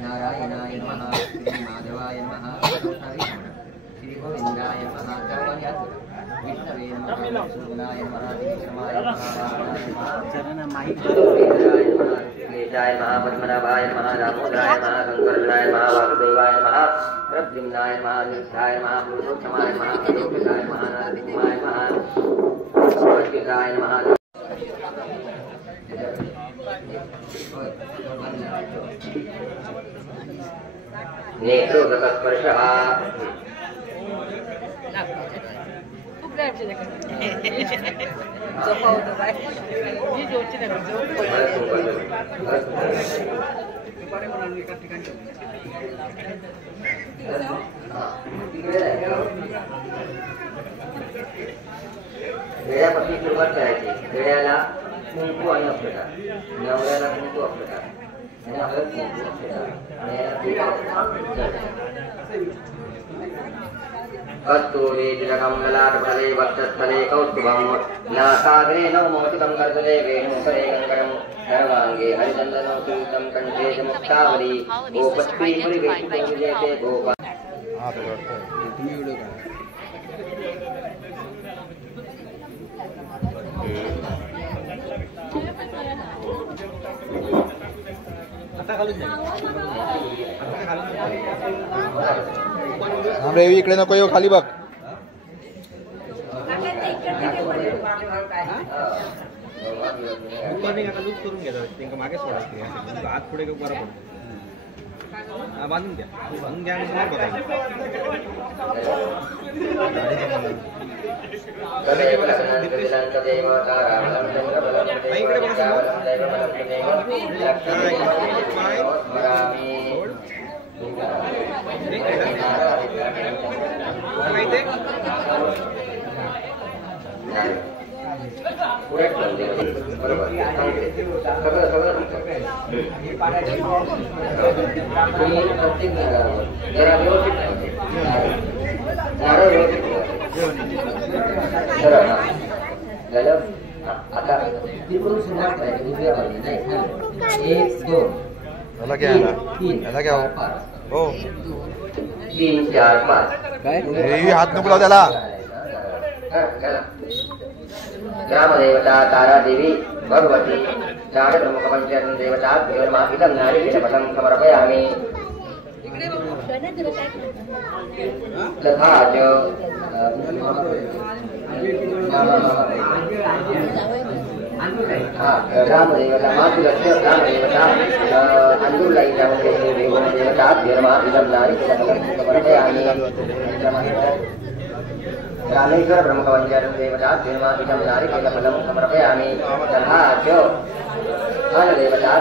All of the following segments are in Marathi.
नारायणाय नमः माधवाय नमः श्री गोविंदाय नमः विष्णवे नमः सुगुणाय नमः समाय नमः पद्मनाभाय नमः दामोदराय नमः शंकराय नमः वासुदेवाय नमः प्रद्युम्नाय नमः नित्याय नमः पुरुषोत्तमाय नमः लोकसाय नमः नारदिमाय नमः सर्वज्ञाय नमः नेत्रोदकस्पर्शः वेळापासून सुरुवात करायची. वेळाला कुंकू आणि अक्षता, नवऱ्याला कुंकू अक्षता आणि हळद कुंकू अक्षता कस्तूरी तिलकमलाटफले वक्षस्थले कौस्तुभं नासाग्रे नवमोचितं कर्तले वेणुकरे गङ्गणं सर्वाङ्गे हरिचन्दनं सुयुतं कण्ठे च मुक्तावली गोपस्त्री परिवेशितं विजयते गोपा रेवी इकडे नको येऊ, खाली बघ. करून घ्या मागे सोडायचं आत पुढे बरं पडतो. बांधून घ्या आणि बघायचं. आता तिकडून सुरुवात करायची. उजव्या बाजूने नाही, 1 2 याला घ्या, याला घ्या. हो 3 4 5 रेवी हात नको लाव त्याला. ग्रामदेवता तारा देवी भगवती चार प्रमुख पंचायत देवता इदं नारिकेलफलं समर्पयामि. तथा च ग्रामदेवता मातुलस्य ग्रामदेवता देवता इदं नारिकेलफलं समर्पयामि. रामेश्वर ब्रह्मकवंचारं देवता इदं नारिकेलफलं समर्पयामि. तथा च देवता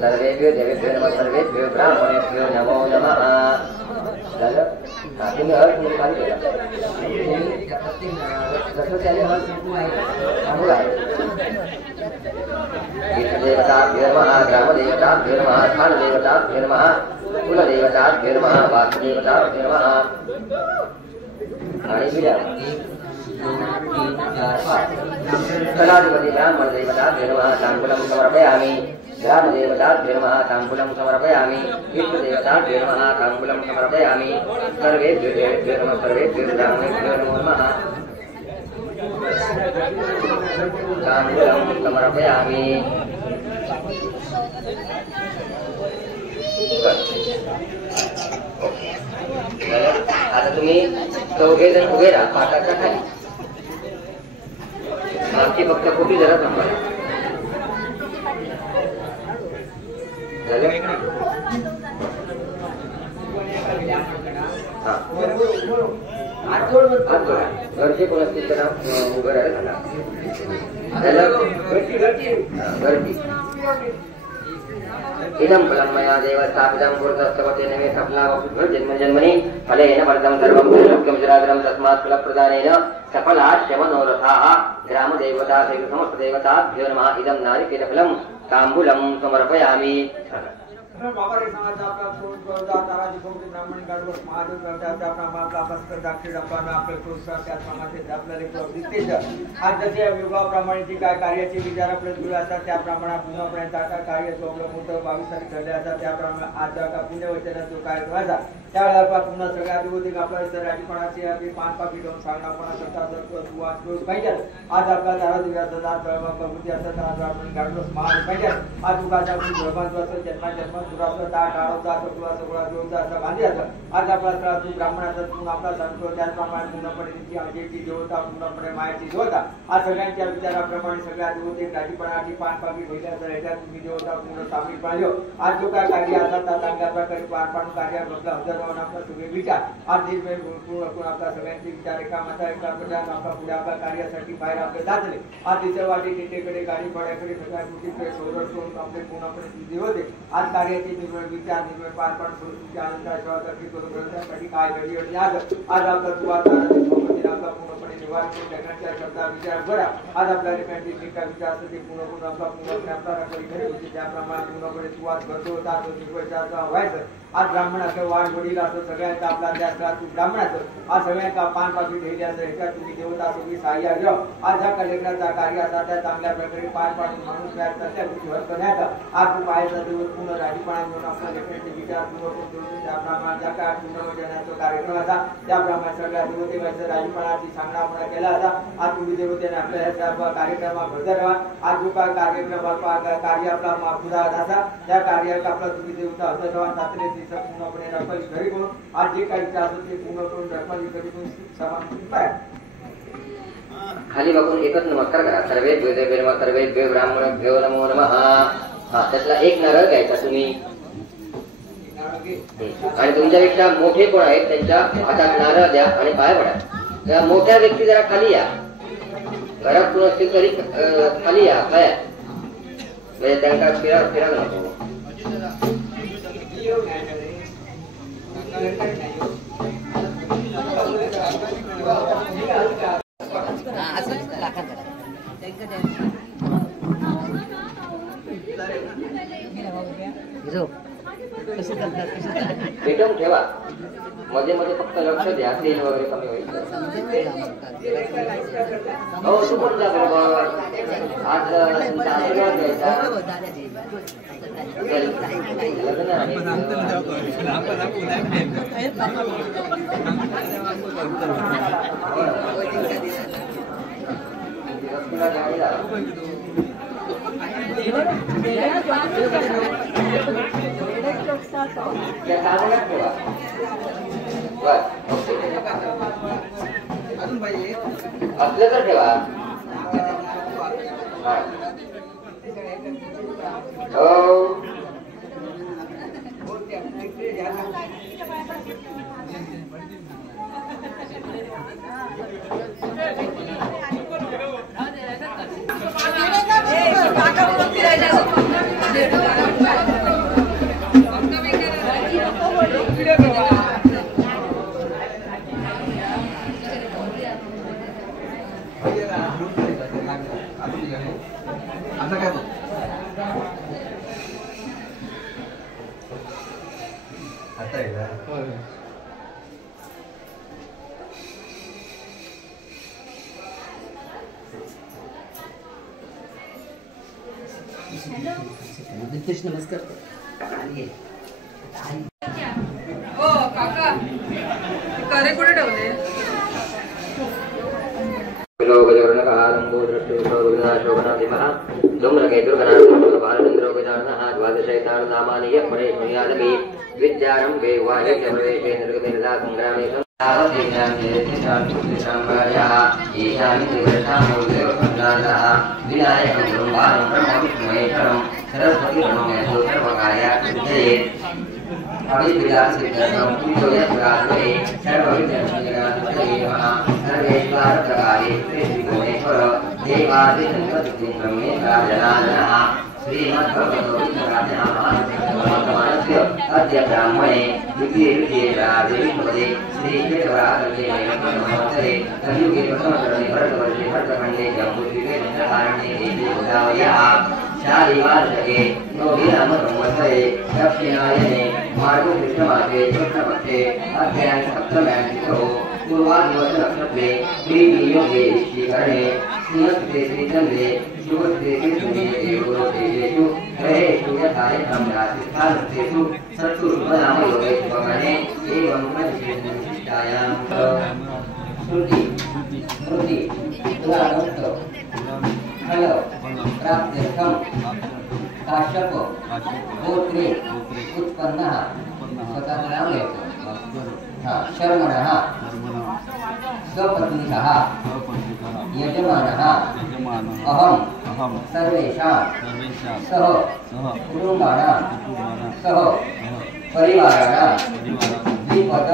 सर्वेभ्यो देवेभ्यो नमः सर्वेभ्यो ब्राह्मणेभ्यो नमो नमः. तुम्ही अर्थ खाली केला जसं त्याने अर्थ चांगला आहे. देवताभ्यो नमः ग्रामदेवताभ्यो नमः स्थानदेवताभ्यो नमः कुलदेवताभ्यो नमः वासुदेवताभ्यो नमः. आणि बिड्या 1 2 3 4 5 कलाधिपती ब्राह्मणदेवताभ्यो नमः ताम्बूलं समर्पयामि. ग्रामदेवताभ्यो नमः ताम्बूलं समर्पयामि. विष्णुदेवताभ्यो नमः ताम्बूलं समर्पयामि. सर्वेभ्यो देवेभ्यो नमः सर्वेभ्यो ब्राह्मणेभ्यो नमो नमः. ताम्बूलं समर्पयामि. आता तुम्ही चौघे जण उभे राहा पाटाच्या खाली. आमची फक्त खोटी जरा थांबायला. घरचे कोण असतील त्यांना उभं राहायला त्याला गर्दी. इदं फलं मया देव स्थापितं पुरुषस्तवतेन मे सफलाजन्मनि फलेन फलितं सर्वं लोक्यं चराचरं तस्मात् फलप्रदानेन सफलाश्यमनोरथाः. ग्रामदेवता समस्तदेवताभ्यो नमः. इदं नारिकेलफलं ताम्बूलं समर्पयामि. बाबा रे समाज आपला सोड गोदा ताराजी कोणते ब्राह्मण गाडवस महादेव करतात आपला आपला बसकर दाखल आपण आपले प्रोत्साह त्या समाजात आपल्याला दिसतेच आज जसे युगाप्रमाणे जी काय कार्याचे विचार आपले सुरू असतात त्याप्रमाणे पुन्हापर्यंत आता कार्य आपलं मोठं 22 तारीख ठरले असतात त्याप्रमाणे आज का पुण्यवचना जो कार्यक्रम असा त्यावेळेला पुन्हा सगळ्या दिवशी आपल्या इतर राजपणाचे आधी 5 पाकी घेऊन सांगणापणा करतात पाहिजे आज आपला ताराजी व्यासदार प्रभुती असतात आज आपण गाडवस महादेव पाहिजे आज युगाचा ब्रह्मांडाचं जन्म दुराचा काळोचा सगळा सगळा जोडचा असा बांधे असं आज आपला तू ब्राह्मणाचा तू आपला सांगतो त्याचप्रमाणे पूर्णपणे तिची आजीची देवता पूर्णपणे मायाची देवता आज सगळ्यांच्या विचाराप्रमाणे सगळ्या देवते राजीपणाची 5 पाकी भेटल्या ह्याच्यात तुम्ही देवता पूर्ण सामील पाहिजे आज जो काय कार्य असतात चांगल्या प्रकारे पार पाडून कार्य आपला हजर राहून आपला सगळे विचार आज निर्भय पूर्ण आपला सगळ्यांचे विचार एका मता एका प्रजान आपला पुढे आपल्या कार्यासाठी बाहेर आपले जातले आज तिच्या वाटी तिथेकडे गाडी भाड्याकडे सगळ्या गोष्टीकडे सोडत सोडून आपले पूर्णपणे सिद्धी होते आज कार्याचे निर्भय विचार निर्भय पार पाडून तुमच्या आनंदासाठी करून ग्रंथासाठी काय घडी आज आपला तुला आपला पूर्णपणे निवारण करून लेखनाच्या शब्दा विचार बरा आज आपल्या लेखनाची जे काय विचार असतो ते पूर्ण आपला पूर्णपणे आपल्याला घरी होते त्याप्रमाणे पूर्णपणे सुवाद करतो होता तो निर्भयचा व्हायचं आज ब्राह्मणाचं वाढ वडील असं सगळ्यांचा आपला त्या तू ब्राह्मणाचं आज सगळ्यांचा 5 पाकी ढेली असं ह्याच्यात तुम्ही देवता सगळी सहाय्य घ्या आज हा लेखनाचा कार्य असा त्या चांगल्या प्रकारे पार पाडून माणूस त्या गोष्टीवर करण्याचा आज तू पाहायचा दिवस पूर्ण राजीपणा घेऊन आपल्या लेखनाचे विचार पूर्ण करून त्याप्रमाणे ज्या काय पुनर्वचनाचा कार्यक्रम असा त्याप्रमाणे सगळ्या देवतेचा राजीपणाची सांगणापणा केला असा आज तुम्ही देवतेने आपल्या ह्या कार्यक्रमात हजर राहा आज जो काय कार्यक्रम कार्य आपला पुढा असा त्या कार्यात आपला तुम्ही देवता हजर राहा तात्रे पूर्णपणे रखवाली घरी करून आज जे काही विचार असतो ते पूर्ण करून रखवाली घरी करून समान खाली बघून एकच नमस्कार करा सर्वे सर्वे ब्राह्मण भ्यो नमो नमः हा त्यातला एक नारळ घ्यायचा तुम्ही आणि तुमच्यापेक्षा मोठे कोण आहेत त्यांच्या हातात नारळ द्या आणि पाया पडा त्या मोठ्या व्यक्ती जरा खाली या घरात कोण असतील तरी खाली या पाया म्हणजे त्यांना फिरायला नको पेटवून ठेवा मध्ये मध्ये फक्त लक्ष द्या तेल वगैरे कमी होईल हो तू पण जा बरोबर आज तुमचा आशीर्वाद द्यायचा लग्न आहे असलं तर ठेवा हो नमस्कार हो काका करे कुठे ठेवले विद्यारंभे वाहिके प्रवेशे निर्गमेधा संग्रामे सरस्वती अद्य ब्राह्मणे द्वितीये राजविष्णुपदे श्रीकेशवराजते कलियुगे प्रथमचरणे भरतवर्षे भरतखण्डे जम्बूद्वीपे चन्द्रकारण्ये देवी गोदावर्याः शालिवार्षके नोभिराम संवत्सरे दक्षिणायने मार्गशीर्षमासे कृष्णपक्षे अध्यायन सप्तम्यां पूर्वादिवस नक्षत्रे प्रीतियोगे श्रीकरणे स्नेहस्ते श्रीचन्द्रे शुभस्ते श्रीशून्ये गुरुदेशेषु ग्रहेषु यथायथं राशिस्थानस्थेषु सत्सु शुभनामयोगे शुभगणे एवं विशिष्टायां श्रुति स्मृति पुराणोक्त फल प्राप्त्यर्थं काश्यप गोत्रे उत्पन्नः स्वतः नाम लेतो शर्मणः स्वपत्निकः यजमानः अहं सर्वेषां सह कुटुम्बानां सह परिवाराणां द्विपद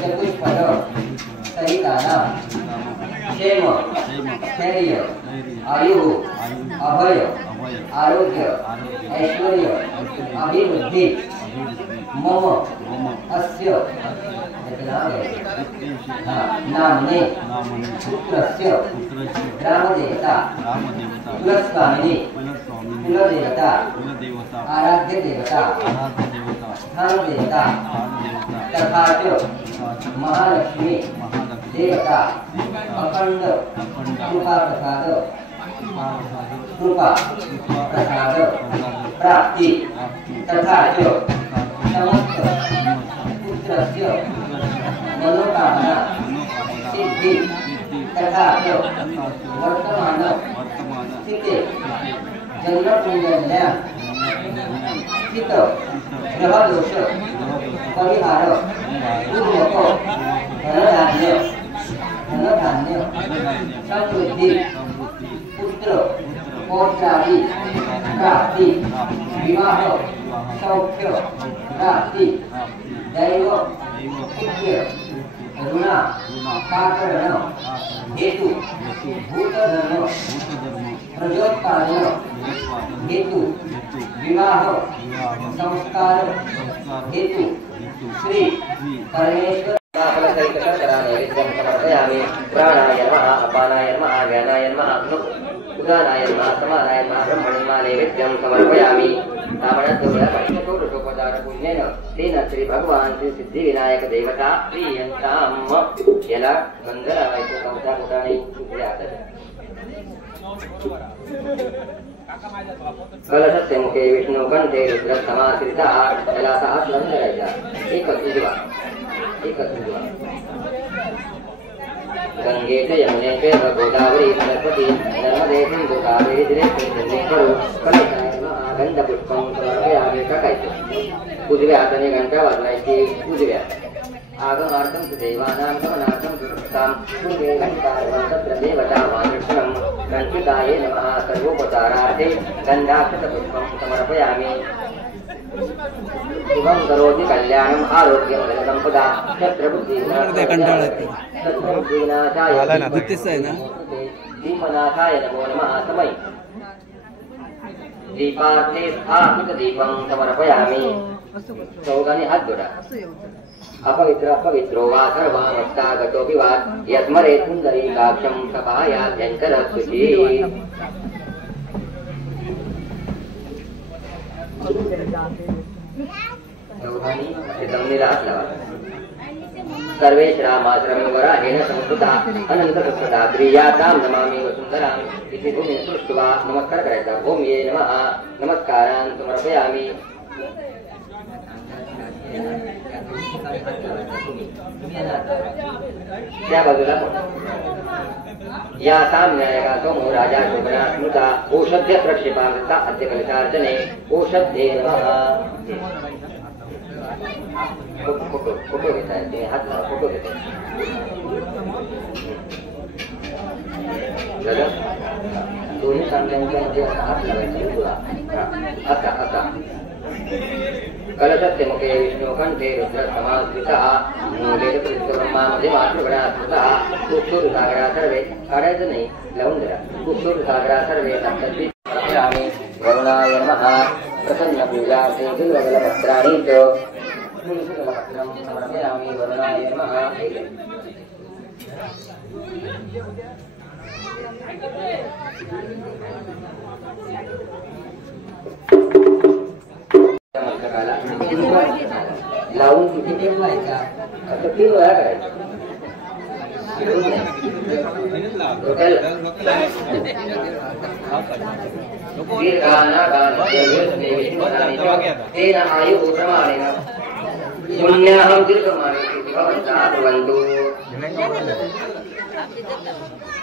चतुष्पद सहितानां क्षेम स्थैर्य आयुः अभय आरोग्य ऐश्वर्य अभिवृद्धि मम अस्य नामने पुत्रस्य ग्रामदेवता कुलस्वामिनी कुलदेवता आराध्य देवता स्थान देवता तथा च महालक्ष्मी देवता अखंड कृपा प्रसाद प्राप्ति तथा च समस्त पुत्रस्य मनोकामना सिद्धि तथा च वर्तमान स्थिते जन्मकुंडल्यां स्थित ग्रहदोष परिहार पूर्वक धनधान्य समृद्धि पुत्र पौत्रादि प्राप्ति विवाह सौख्य प्राप्ति दैव पुत्र ऋणा पाकरण हेतु भूतधर्म प्रजोत्पादन हेतु विवाह संस्कार हेतु श्री परमेश्वर समर्पयामि। प्राणाय नमः अपानाय नमः ज्ञानाय नमः उदानाय नमः समानाय नमः ब्रह्मणे नमः नैवेद्यं समर्पयामि। पुण्येन तेन श्री भगवान श्री सिद्धि विनायक देवता प्रियंताम याला मंगलावायचं कवचा कुटाने कलशस्य मुखे विष्णु कंठे रुद्र समाश्रिता त्याला हात लावून करायचा एकच उजवा गंगे च यमुने च गोदावरी सरस्वती नर्मदे सिंधु कावेरी जलेश्वरी गंध पुष्पं समर्पयामि टाकायचं उजव्या हाताने घंटा वाजवायची उजव्या आगमार्थं देवानां गमनार्थं सुरक्षां पूर्वे घंटावन्तत्र देवता वादृक्षणं कंठिकाये नमः सर्वोपचारार्थे गन्धाक्षतपुष्पं समर्पयामि। शुभं करोति कल्याणम् आरोग्यं धनसम्पदा दीपनाथाय नमो नमः। समय दीपार्थे स्थापित दीपं समर्पयामि। चौघांनी हात जोडा। अपवित्रो वा सर्वावस्थागतोऽपि वा यस्मरे सुन्दरीकाक्षं सपायाभ्यन्तरस्तुति। चौघांनी जमिनीला हात लावा। सर्वे श्रामाश्रमे वराहेण संस्कृता अनंतसत्सदा प्रियातां नमामि वसुंधरां इति भूमी सृष्ट्वा नमस्कार करायचा। भूम्ये नमः नमस्कारान् समर्पयामि। त्या बाजूला या साम्यायका सोमो राजा शोभना स्मृता औषध्य प्रक्षेपावृत्ता अद्य कलितार्चने औषध्ये नमः। फोटो घेताय तुम्ही हात लावा। फोटो घेताय दोन्ही सामन्यांच्या मध्ये हात लावायचा असा कलशस्य मुखे विष्णुकंठे रुद्रसमाश्रितः वेदप्रतिब्रह्मामध्ये मातृगणा स्मृतः कुक्षुरसागरा सर्वे काढायचं नाही लावून द्या। कुक्षुरसागरा सर्वे सप्तद्वीप समर्पयामि। वरुणाय नमः प्रसन्नपूजार्थे बिल्वदलपत्राणि च तुलसीदलपत्रं समर्पयामि। वरुणाय नमः। मस्तकाला लावून किती टेप व्हायचा असं 3 वेळा करायचं. तेन आयु प्रमाणेन पुण्याहं दीर्घमाने भवन्तः भवन्तु.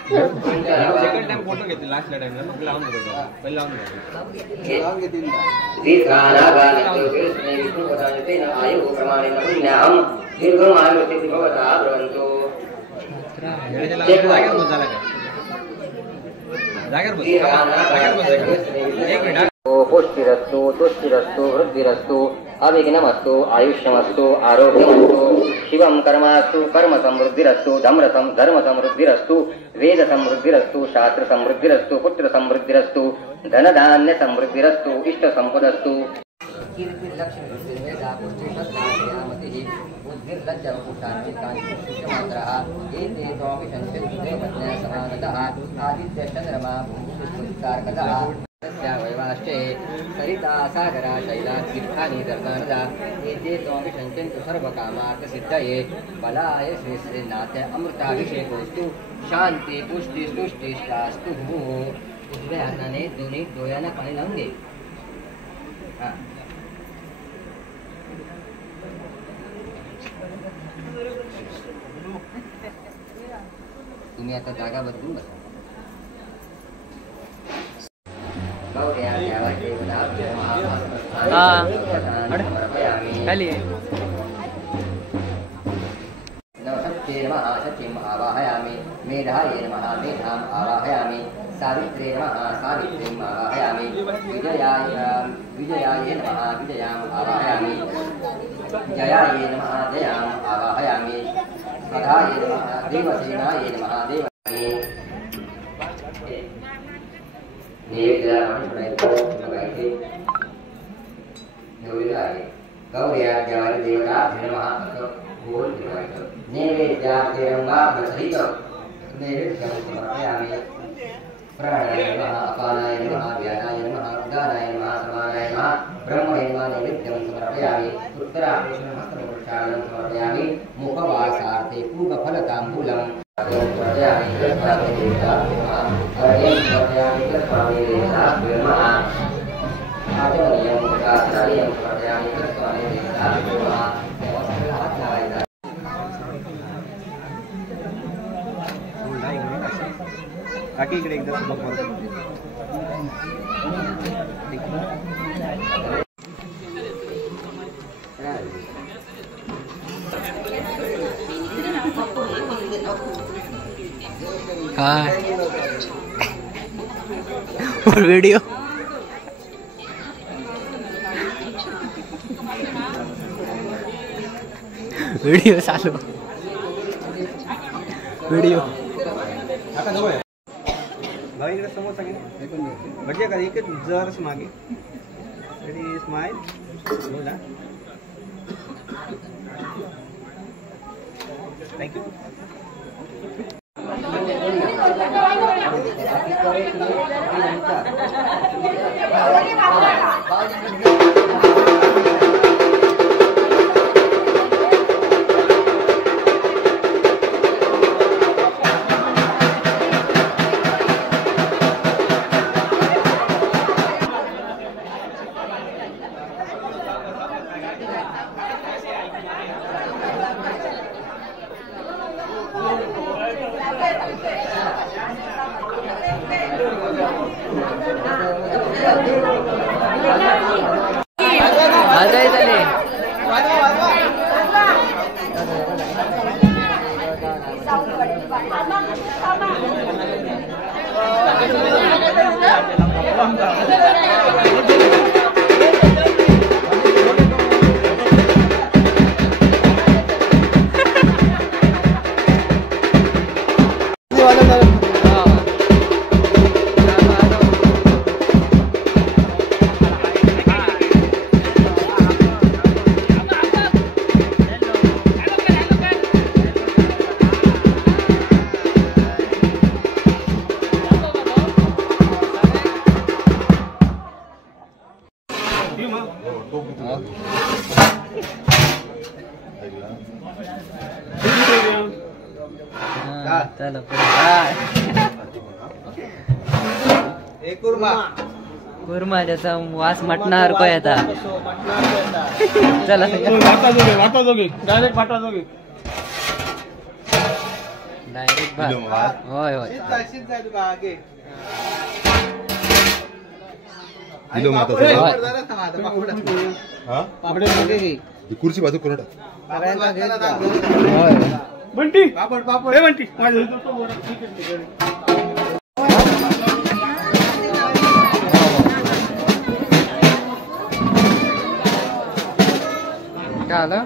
सेकंड टाइम फोटो घेतले लास्टच्या टाइमला मग लावून बघा पहिले लावून बघा तेन आयु प्रमाणेन पुण्याहं दीर्घमाने भवन्तः भवन्तु. पुष्टिरस्तु तुष्टिरस्तु वृद्धिरस्तु अविघ्नमस्तु आयुष्यमस्तु आरोग्यमस्तु शिवं कर्मास्तु कर्म समृद्धिरस्तु धर्म समृद्धिरस्तु वेद समृद्धिरस्तु शास्त्र समृद्धिरस्तु पुत्र समृद्धिरस्तु धन धान्य समृद्धिरस्तु इष्ट संपदस्तु. वैवाष्टे सरिता सागरा शैला तीर्थानि दर्शनदा एते त्वमिषञ्चन्तु सर्वकामार्थसिद्धये बलाय श्रीश्रीनाथ अमृताभिषेकोस्तु शांती पुष्टी स्तुष्टिष्टास्तु. उजव्या हाताने दोन्ही डोळ्यांना पाणी लावून घे. तुम्ही आता जागा बदलून बसा. नवशक्ते नमः शक्तिम् आवाहयामि. मेधाये नमः मेधाम् आवाहयामि. सावित्रे नमः सावित्रीम् आवाहयामि. विजयाय नमः विजयाम् आवाहयामि. जयाय नमः जयाम् आवाहयामि. स्वधाय नमः देवसेनाय नमः देवाय. गौर्याद्याय देवताभ्यो नमः. नैवेद्यार्थिरङ्गाभ्यसहित नैवेद्यं समर्पयामि. प्राणाय नमः अपानाय नमः व्यानाय नमः उदानाय नमः समानाय नमः ब्रह्मणे नमः नैवेद्यं समर्पयामि. उत्तराभूषणहस्तप्रक्षालनं समर्पयामि. मुखवासार्थे पूगफलताम्बूलं समर्पयामि. देवताभ्यो नमः. अर्घ्यं समर्पयामि. स्वामी देवताभ्यो नमः. आचमनीयं शास्त्रालयं समर्पयामि. स्वामी देवताभ्यो नमः. काकी इकडे एकदा सुद्धा फोन काय वीडियो वीडियो चालू वीडियो आता जवळ भाई इकडे समोर सांगेल म्हणजे का एकच जरच मागे रेडी स्माइल बोला थँक्यू. चला पुढे एक कुर्मा कुर्मा ज्याचा वास मटणार को येता चला वाटा जोगे डायरेक्ट वाटा जोगे डायरेक्ट भात होय होय शिजता तुका आगे किलो माता होय. हा पापड मागे घे ही खुर्ची बाजू करून टाक. सगळ्यांका घेतला होय बंटी पापड पापड हे बंटी माझ्या इथं तो बोरा काय आलं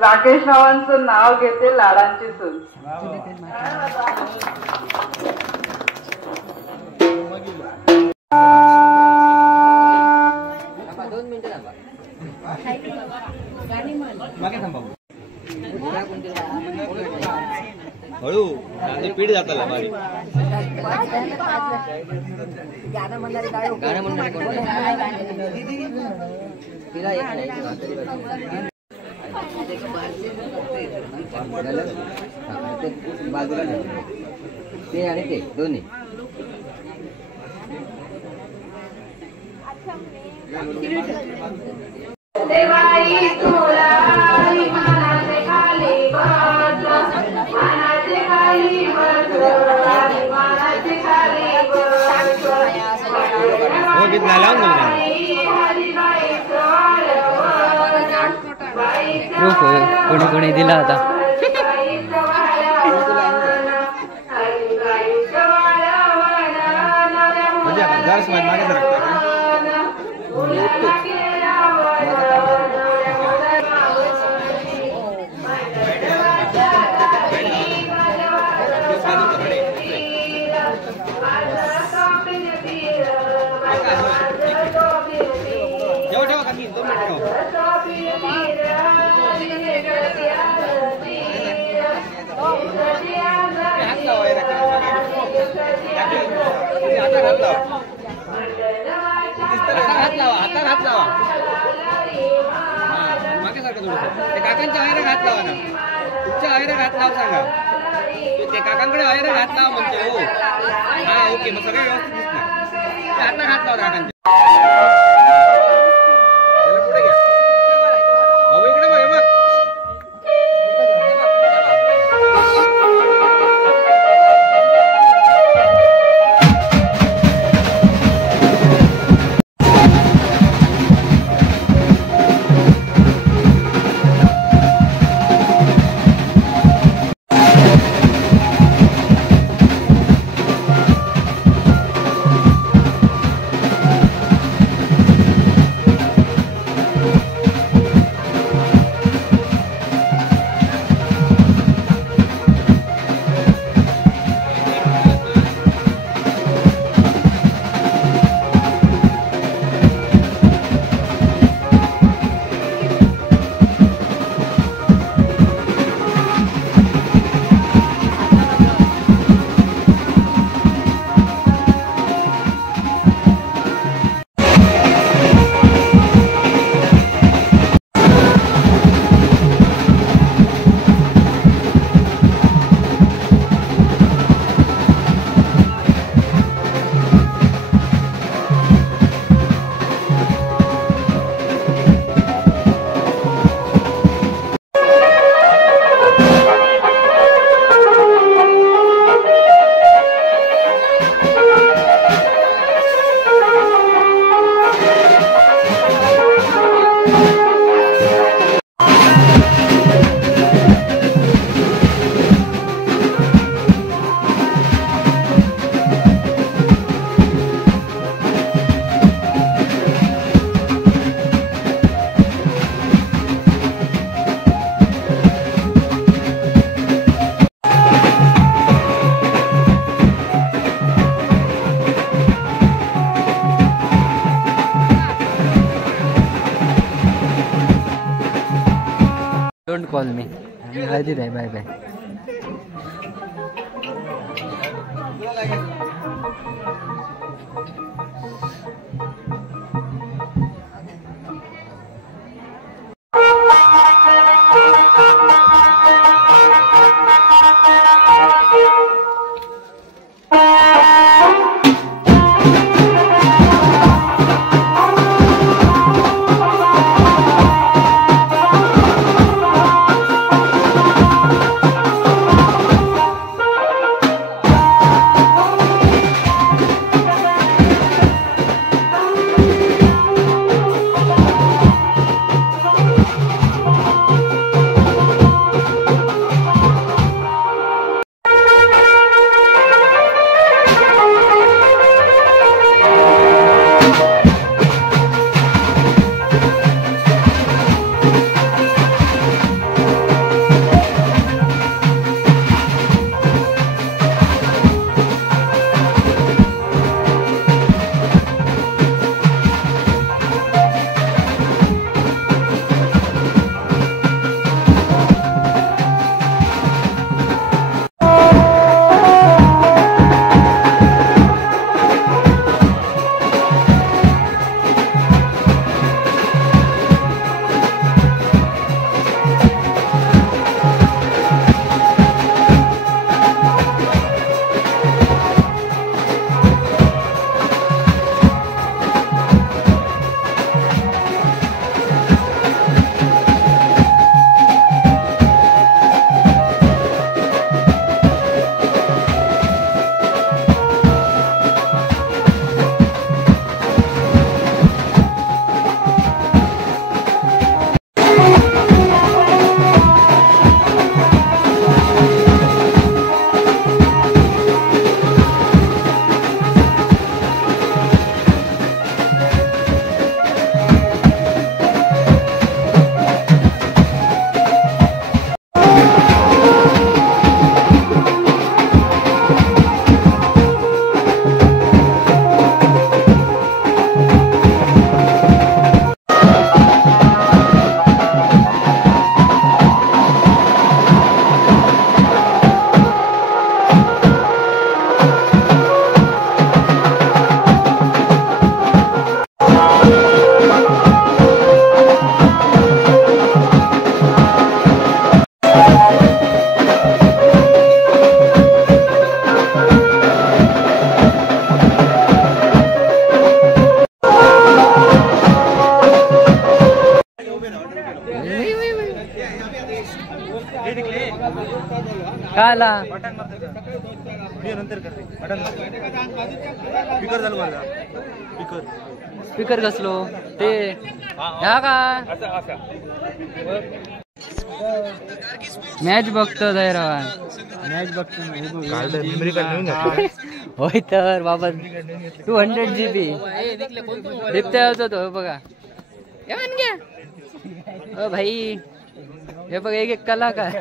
राकेश रावांचं नाव घेते लाडांची सून. हळू आणि पीठ जाताला बारी गाणं म्हणणारे कोण तिला येत नाही बाजूला ते आणि ते दोन्ही देवाई तुला मनाचे खाली बस मनाचे खाली बस मनाचे खाली बस गीत नाही लावून प्रूफ कोणी कोणी दिला होता म्हणजे जरा समाज मागे सरकता ठेवा काकी 2 हात लावा मागे सारखं थोडंसं ते काकांच्या आयरा हात लावा ना तुमच्या आयरा हात लाव सांगा ते काकांकडे आयरा हात लावा म्हणते हो हा ओके मग सगळं व्यवस्थित दिसणार हात लावा काकांच्या पुढे घ्या भाऊ इकडे बघ बघ डोंट कॉल मी. हळदीत आहे. Bye bye. काला स्पीकर कसलो ते ह्या का मॅच बघतो जायरावा मॅच बघतो होय तर बाबा 200 GB दिप्त्या होतो बघा ओ भाई हे बघ एक कलाकार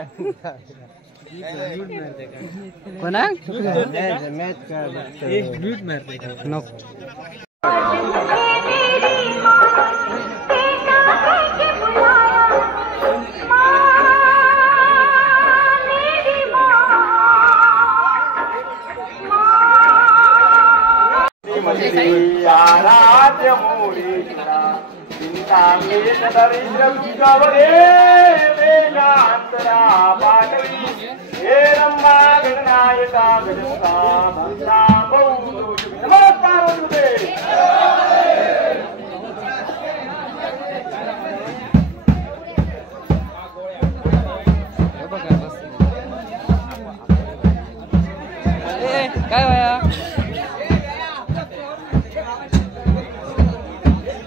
कोणा नको आराध्य मोरी चिंता वेदांतरा पाटवी हे रंभा गणनायका गणमुखा भक्ता बहु नमस्कार होते काय वया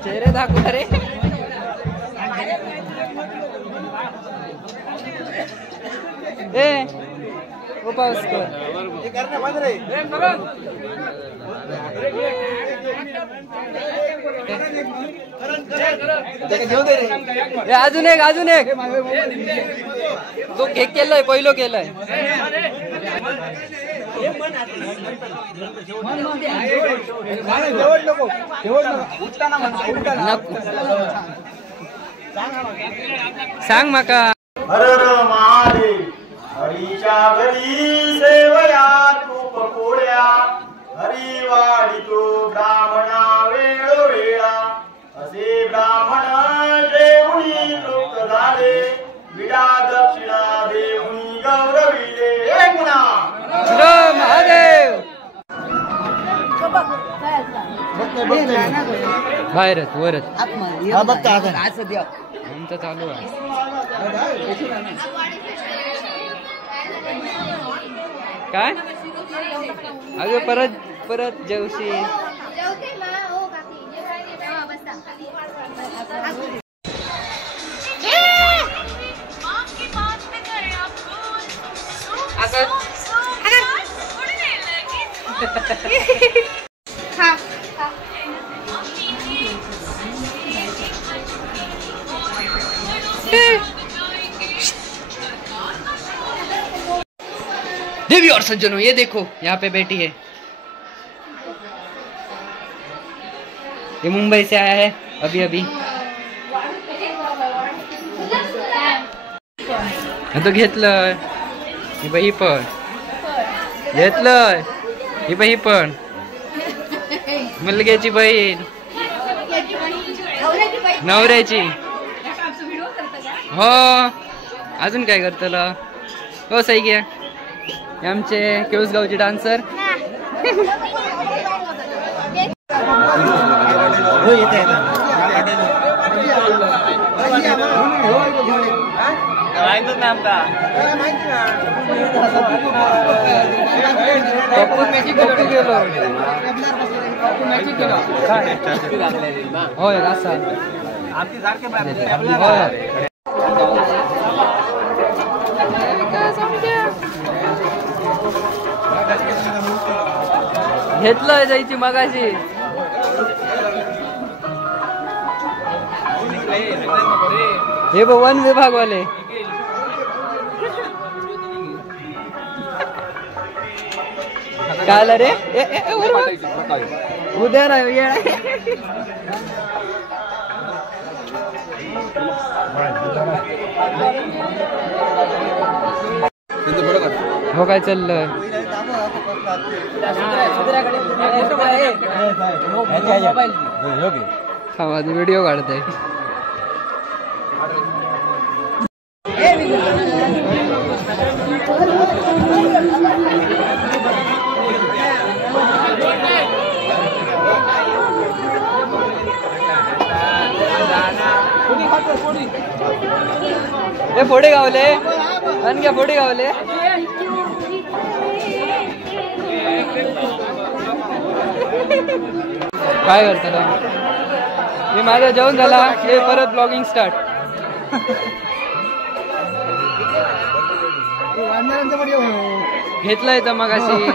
चेहरे दाखव रे ए उपास अजून एक तो केक केलाय पहिलो केलाय सांग माका हर हर महादेव. हरीच्या घरी सेवया तूप पोळ्या, हरी वाढितो ब्राह्मणा वेळोवेळा. असे ब्राह्मण जेवणी तृप्त झाले, विडा दक्षिणा देऊनी गौरविले. एक म्हणा महादेव. बाहेरच वरच आमचं चालू आहे. काय अगं परत परत जेवशी. देवी और सज्जनों, ये देखो यहाँ पे बैठी है, ये मुंबई से आया है अभी अभी. तो घेतलंय ही बाई पण, घेतलंय ही बाई पण, मुलग्याची बहीण, नवऱ्याची. हो अजून काय करतला हो. सही घ्या आमचे केळूसगावचे डान्सर. होय असं घेतलंय जायची मगाशी. हे वन विभाग वाले काल रे उद्या ना हो काय चाललंय. व्हिडिओ काढताय. हे फोडे गावले आणि फोडे गावले. काय करता हे माझं जेवण झाला हे परत ब्लॉगिंग स्टार्ट. घेतलाय तर मग अशी